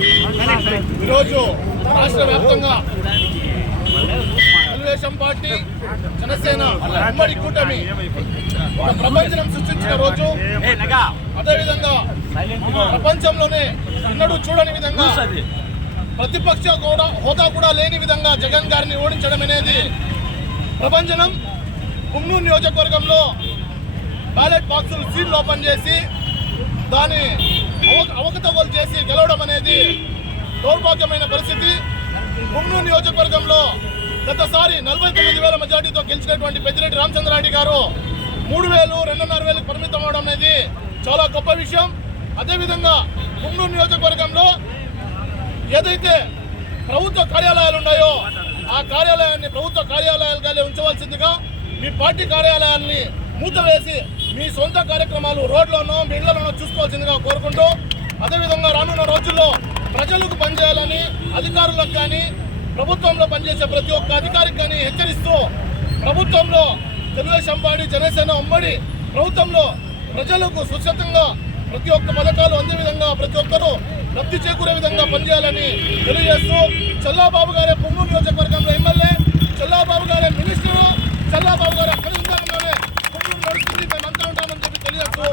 ఈరోజు రాష్ట్ర వ్యాప్తంగా తెలుగుదేశం పార్టీ జనసేన ఉమ్మడి కూటమి ప్రపంచం సృష్టించిన రోజు. అదేవిధంగా ప్రపంచంలోనే ఎన్నడూ చూడని విధంగా ప్రతిపక్ష కూడా హోదా కూడా లేని విధంగా జగన్ గారిని ఓడించడం అనేది ప్రపంచం కుమ్నూరు నియోజకవర్గంలో బ్యాలెట్ బాక్సులు సీల్ ఓపెన్ చేసి దాని అవ- అవకతవకలు చేసి గెలవడం అనేది దౌర్భాగ్యమైన పరిస్థితి. పుంగూరు నియోజకవర్గంలో గతసారి నలభై తొమ్మిది వేల మెజార్టీతో గెలిచినటువంటి పెద్దిరెడ్డి రామచంద్రారెడ్డి గారు మూడు వేలు రెండున్నర వేలకు పరిమితం అవడం అనేది చాలా గొప్ప విషయం. అదేవిధంగా పుంగూరు నియోజకవర్గంలో ఏదైతే ప్రభుత్వ కార్యాలయాలు ఉన్నాయో ఆ కార్యాలయాన్ని ప్రభుత్వ కార్యాలయాలుగానే ఉంచవలసిందిగా మీ పార్టీ కార్యాలయాన్ని మూతవేసి మీ సొంత కార్యక్రమాలు రోడ్లోనో మీ ఇళ్ళలోనో చూసుకోవాల్సిందిగా కోరుకుంటూ అదేవిధంగా రానున్న రోజుల్లో చేయాలని అధికారులకు కానీ ప్రభుత్వంలో పనిచేసే ప్రతి ఒక్క అధికారికి కానీ హెచ్చరిస్తూ ప్రభుత్వంలో తెలుగుదేశం అంబాడి జనసేన ఉమ్మడి ప్రభుత్వంలో ప్రజలకు సుశతంగా ప్రతి ఒక్క పథకాలు అందే విధంగా ప్రతి ఒక్కరూ లబ్ధి చేకూరే విధంగా పనిచేయాలని తెలియజేస్తూ చల్లాబాబు గారే పొంగు నియోజకవర్గంలో ఎమ్మెల్యే చల్లాబాబు గారే మినిస్టరు చల్లాబాబు గారే అక్కడ నడుస్తుంది మేమంతా ఉంటామని చెప్పి తెలియజేస్తూ